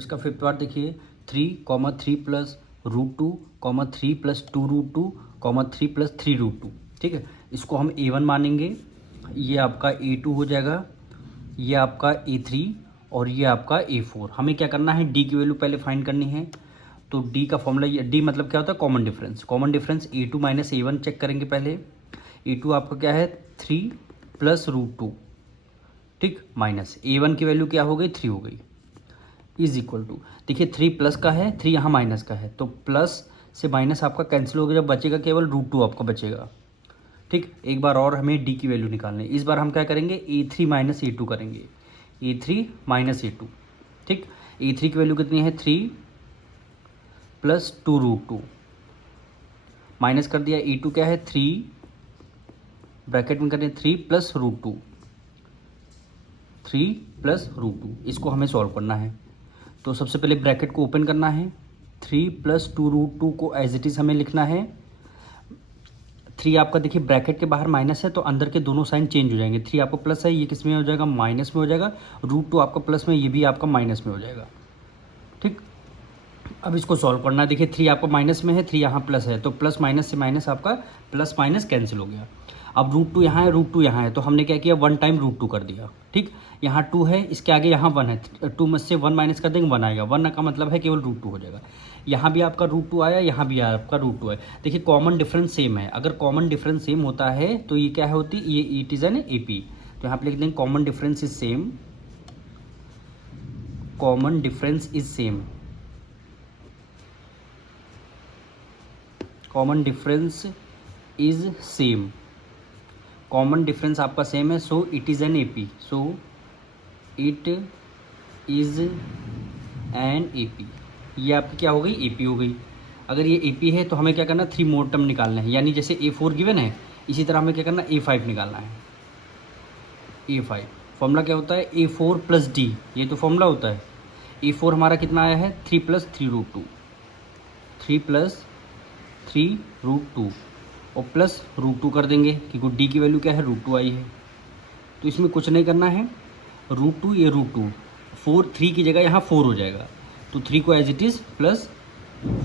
इसका fifth part देखिए, 3, 3 plus √2, 3 plus 2√2, 3 plus 3√2। ठीक है, इसको हम A1 मानेंगे, ये आपका A2 हो जाएगा, ये आपका A3 और ये आपका A4। हमें क्या करना है, D की वैल्यू पहले फाइंड करनी है। तो D का फॉर्मूला, ये D मतलब क्या होता है, common difference. Common difference A2 minus A1 check करेंगे पहले। A2 आपका क्या है, 3 प्लस √2, ठीक, माइनस A1 की वैल्यू क्या हो गई, 3 हो गई, इज इक्वल टू, देखिए 3 प्लस का है, 3 यहाँ माइनस का है, तो प्लस से माइनस आपका कैंसिल हो गया, जब बचेगा केवल √2 आपका बचेगा। ठीक, एक बार और हमें D की वैल्यू निकालनी है। इस बार हम क्या करेंगे, A3 माइनस A2 करेंगे, A3 माइनस A2। ठीक, A3 की वैल्यू कितनी है, 3 प्लस 2√2, माइनस कर दिया, A2 क्या है, 3, ब्रैकेट में करें 3 प्लस √2, 3 प्लस √2। इसको हमें सॉल्व करना है। तो सबसे पहले ब्रैकेट को ओपन करना है, 3 प्लस 2√2 को एज इट इज़ हमें लिखना है। 3 आपका देखिए ब्रैकेट के बाहर माइनस है, तो अंदर के दोनों साइन चेंज हो जाएंगे। 3 आपका प्लस है, ये किस में हो जाएगा, माइनस में हो जाएगा। √2 आपका प्लस में, ये भी आपका माइनस में हो जाएगा। ठीक, अब इसको सॉल्व करना है। देखिए 3 आपका माइनस में है, 3 यहाँ प्लस है, तो प्लस माइनस से माइनस आपका प्लस माइनस कैंसिल हो गया। अब √2 यहाँ है, √2 यहाँ है, तो हमने क्या किया, 1 टाइम √2 कर दिया। ठीक, यहाँ 2 है, इसके आगे यहाँ 1 है, 2 में से 1 माइनस कर देंगे, 1 आएगा। 1 का मतलब है केवल √2 हो जाएगा। यहाँ भी आपका √2 आया, यहाँ भी आपका √2 है। देखिए कॉमन डिफरेंस सेम है, अगर कॉमन डिफरेंस सेम होता है तो ये क्या होती है, ये इट इज़ एन AP। तो यहाँ पे लिख देंगे common difference is same, common difference is same, common difference is same, common difference आपका सेम है, so it is an AP, so it is an AP। ये आपकी क्या हो गई, AP हो गई। अगर ये AP है तो हमें क्या करना है, 3 मोर टर्म निकालना है, यानी जैसे A4 गिवन है, इसी तरह हमें क्या करना है, A5 निकालना है। A5 फॉर्मूला क्या होता है, A4 प्लस D, ये तो फॉर्मूला होता है। A4 हमारा कितना आया है, 3 प्लस 3√2, 3 प्लस 3√2 और प्लस √2 कर देंगे, क्योंकि D की वैल्यू क्या है, √2 आई है। तो इसमें कुछ नहीं करना है, √2 ये √2, 3 की जगह यहाँ 4 हो जाएगा, तो 3 को एज इट इज़ प्लस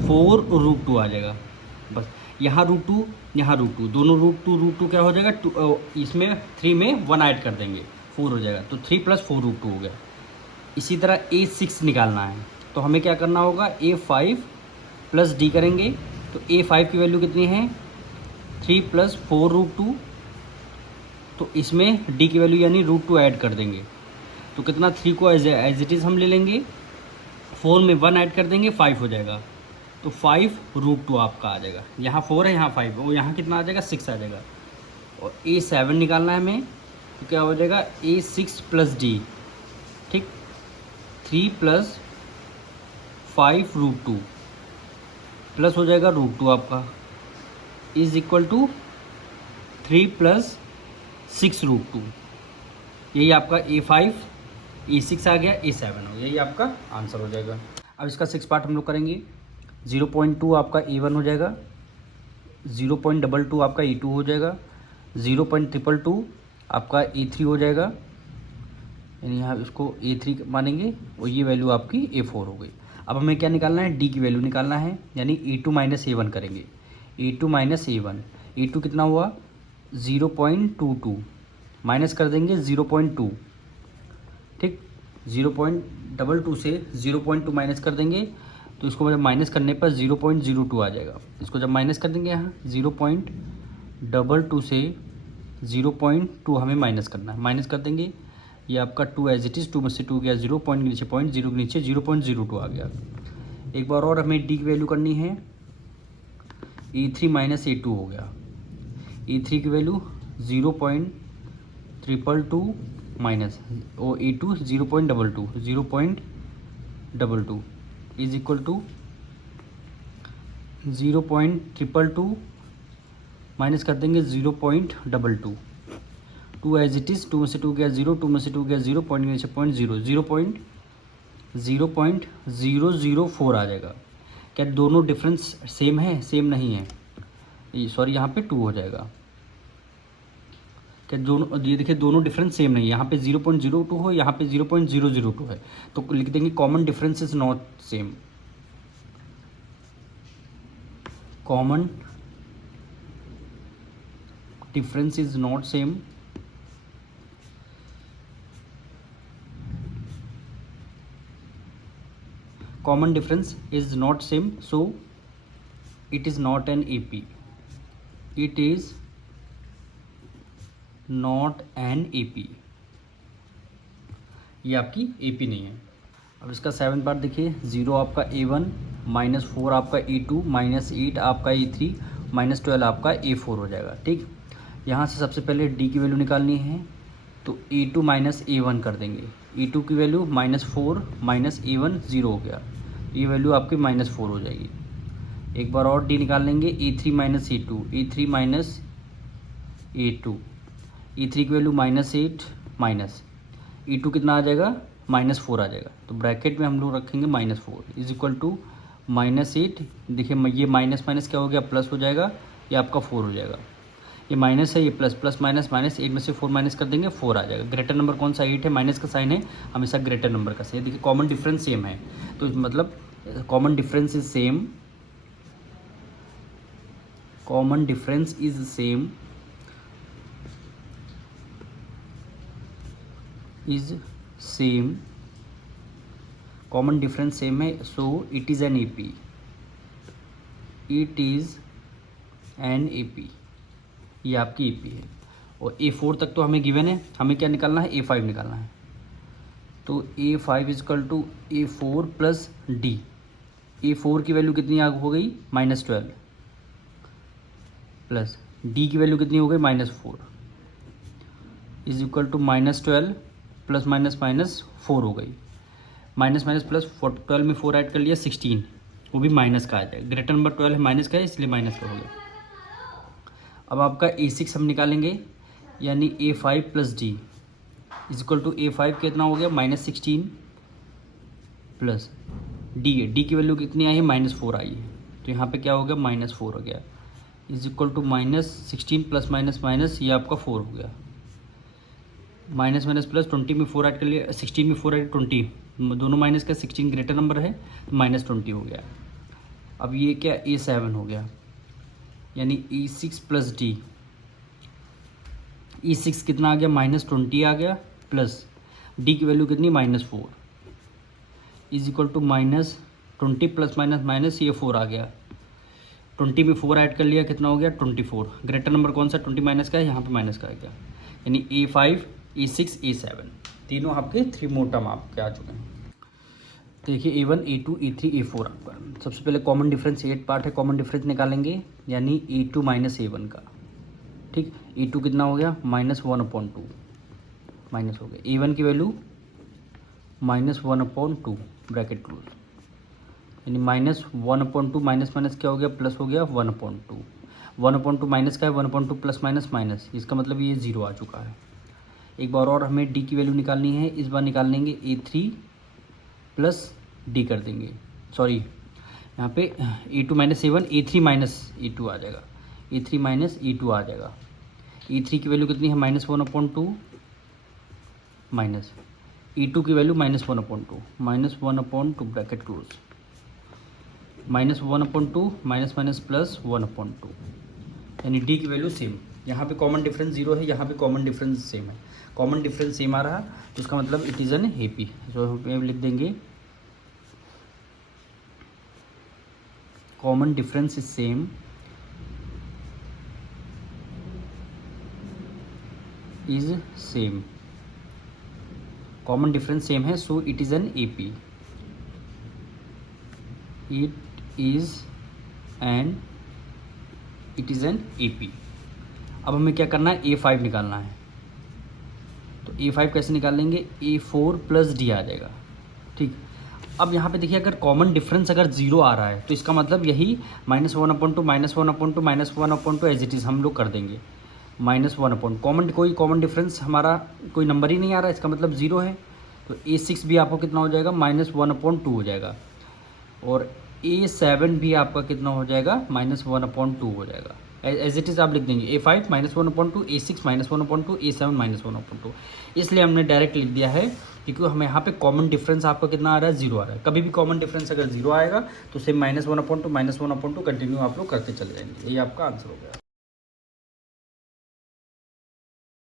4√2 आ जाएगा। बस यहाँ √2 यहाँ √2, दोनों √2 क्या हो जाएगा, इसमें 3 में 1 ऐड कर देंगे, 4 हो जाएगा, तो 3 प्लस 4√2 हो गया। इसी तरह A6 निकालना है, तो हमें क्या करना होगा, A5 प्लस D करेंगे। तो A5 की वैल्यू कितनी है, 3 प्लस 4√2, तो इसमें D की वैल्यू यानी √2 ऐड कर देंगे, तो कितना, 3 को एज इट इज़ हम ले लेंगे, 4 में 1 ऐड कर देंगे, 5 हो जाएगा, तो 5√2 आपका आ जाएगा। यहाँ 4 है, यहाँ 5 है, और यहाँ कितना आ जाएगा, 6 आ जाएगा। और A7 निकालना है हमें, तो क्या हो जाएगा, A6 प्लस D। ठीक, 3 प्लस 5√2 प्लस हो जाएगा √2 आपका, इज इक्वल टू 3 प्लस 6√2। यही आपका A5, A6 आ गया, A7 हो, यही आपका आंसर हो जाएगा। अब इसका 6 पार्ट हम लोग करेंगे। 0.2 आपका A1 हो जाएगा, 0.22 आपका A2 हो जाएगा, 0.222 आपका A3 हो जाएगा, यानी यहाँ इसको A3 मानेंगे, और ये वैल्यू आपकी A4 हो गई। अब हमें क्या निकालना है, D की वैल्यू निकालना है, यानी A2 माइनस A1 करेंगे। A2 माइनस A1, A2 कितना हुआ, 0.22, माइनस कर देंगे 0.2। ठीक, 0.22 से 0.2 माइनस कर देंगे, तो इसको जब माइनस करने पर 0.02 आ जाएगा। इसको जब माइनस कर देंगे, यहाँ 0.22 से 0.2 हमें माइनस करना है, माइनस कर देंगे, ये आपका 2 एज इट इज़, 2 में से 2 गया 0, पॉइंट के नीचे पॉइंट, 0 के नीचे 0.02 आ गया। एक बार और हमें D की वैल्यू करनी है, A3 माइनस A2 हो गया, A3 की वैल्यू 0.222 माइनस, और A2 0.22 is equal to 0.222 minus कर देंगे 0.22, 2 एज इट इज़, 2 में से 2 गया 0, 2 में से 2 गया 0, पॉइंट के नीचे पॉइंट 0.004 आ जाएगा। क्या दोनों डिफरेंस सेम है, सेम नहीं है, सॉरी यहाँ पे 2 हो जाएगा, क्या दोनों, ये देखिए दोनों डिफरेंस सेम नहीं है, यहाँ पे 0.02 हो, यहाँ पे 0.002 है, तो लिख देंगे common difference is not same, common difference is not same, common difference is not same, so it is not an AP, it is not an AP, ये आपकी AP नहीं है। अब इसका 7 पार्ट देखिए, 0 आपका A1, -4 आपका A2, -8 आपका A3, -12 आपका A4 हो जाएगा। ठीक, यहाँ से सबसे पहले D की वैल्यू निकालनी है, तो A2 माइनस A1 कर देंगे, A2 की वैल्यू -4 माइनस A1 0 हो गया, ये वैल्यू आपकी -4 हो जाएगी। एक बार और डी निकाल लेंगे, A3 minus A2, A3 minus A2, E3 की वैल्यू -8 माइनस E2 कितना आ जाएगा, -4 आ जाएगा, तो ब्रैकेट में हम लोग रखेंगे -4 इज इक्वल टू -8। देखिए ये माइनस माइनस क्या हो गया, प्लस हो जाएगा, ये आपका 4 हो जाएगा, ये माइनस है, ये प्लस, प्लस माइनस माइनस, 8 में से 4 माइनस कर देंगे, 4 आ जाएगा। ग्रेटर नंबर कौन सा, 8 है, माइनस का साइन है, हमेशा ग्रेटर नंबर का साइन। देखिए कॉमन डिफरेंस सेम है, तो मतलब common difference is same, common difference is same, is same, common difference same है, so it is an AP, it is an AP, ये आपकी AP है। और A4 तक तो हमें गिवन है, हमें क्या निकालना है, A5 निकालना है, तो A5 is equal to A4 plus D, A4 की वैल्यू कितनी हो गई, -12, प्लस D की वैल्यू कितनी हो गई, -4, is equal to -12 plus minus minus 4 हो गई, माइनस माइनस प्लस 12 में 4 ऐड कर लिया, 16, वो भी माइनस का आ जाएगा। ग्रेटर नंबर 12 है, माइनस का है, इसलिए माइनस का हो गया। अब आपका A6 हम निकालेंगे, यानी A5 plus D is equal to A5 कितना हो गया, -16 प्लस D की वैल्यू कितनी आई है, -4 आई है, तो यहाँ पे क्या हो गया, -4 हो गया, is equal to -16 plus minus minus, ये आपका 4 हो गया, माइनस माइनस प्लस 20 में 4 ऐड कर लिया, 16 में 4 ऐड 20, दोनों माइनस का, 16 ग्रेटर नंबर है तो -20 हो गया। अब ये क्या, A7 हो गया, यानी E6 प्लस D, E6 कितना आ गया, -20 आ गया, प्लस D की वैल्यू कितनी, -4, is equal to -20 plus minus minus, ये 4 आ गया, 20 में 4 ऐड कर लिया, कितना हो गया, 24, ग्रेटर नंबर कौन सा, 20 माइनस का है, यहाँ पे माइनस का आ गया, यानी A5, A6, A7 तीनों आपके 3 मोड टर्म आपके आ चुके हैं। देखिए A1, A2, A3, A4 आपका। सबसे पहले कॉमन डिफरेंस 8 पार्ट है, कॉमन डिफरेंस निकालेंगे, यानी A2 माइनस A1 का। ठीक, A2 कितना हो गया, -1/2 माइनस हो गया, A1 की वैल्यू -1/2 ब्रैकेट क्लोज, यानी -1/2 माइनस माइनस क्या हो गया, प्लस हो गया, 1/2, 1/2 माइनस का है, 1/2 प्लस माइनस माइनस, इसका मतलब ये 0 आ चुका है। एक बार और हमें D की वैल्यू निकालनी है, इस बार निकाल लेंगे A3 प्लस D कर देंगे, सॉरी यहाँ पे A2 minus A1, A3 minus A2 आ जाएगा, A3 माइनस E2 आ जाएगा। E3 की वैल्यू कितनी है, -1/2 माइनस E2 की value -1/2, -1/2 bracket close, -1/2 minus minus plus 1/2, यानी D की वैल्यू सेम। यहाँ पे कॉमन डिफरेंस 0 है, यहाँ पे कॉमन डिफरेंस सेम है, कॉमन डिफरेंस सेम आ रहा तो इसका मतलब इट इज़ एन AP, तो हम लिख देंगे common difference is same, is same, common difference same है, so it is an AP, it is an AP। अब हमें क्या करना है, A5 निकालना है, तो A5 कैसे निकाल लेंगे, A4 प्लस D आ जाएगा। ठीक, अब यहाँ पे देखिए, अगर कॉमन डिफरेंस अगर 0 आ रहा है तो इसका मतलब यही -1/2 -1/2 -1/2 एज इट इज़ हम लोग कर देंगे, -1/, कोई कॉमन डिफरेंस हमारा कोई नंबर ही नहीं आ रहा है, इसका मतलब 0 है, तो A6 भी आपको कितना हो जाएगा, -1/2 हो जाएगा, और A7 भी आपका कितना हो जाएगा, -1/2 हो जाएगा, एज इट इज़ आप लिख देंगे A5 -1/2, A6 -1/2, A7 -1/2। इसलिए हमने डायरेक्ट लिख दिया है क्योंकि हमें यहाँ पे कॉमन डिफरेंस आपका कितना आ रहा है, 0 आ रहा है। कभी भी कॉमन डिफरेंस अगर 0 आएगा तो सेम -1/2 कंटिन्यू आप लोग करते चले जाएंगे। ये आपका आंसर हो गया।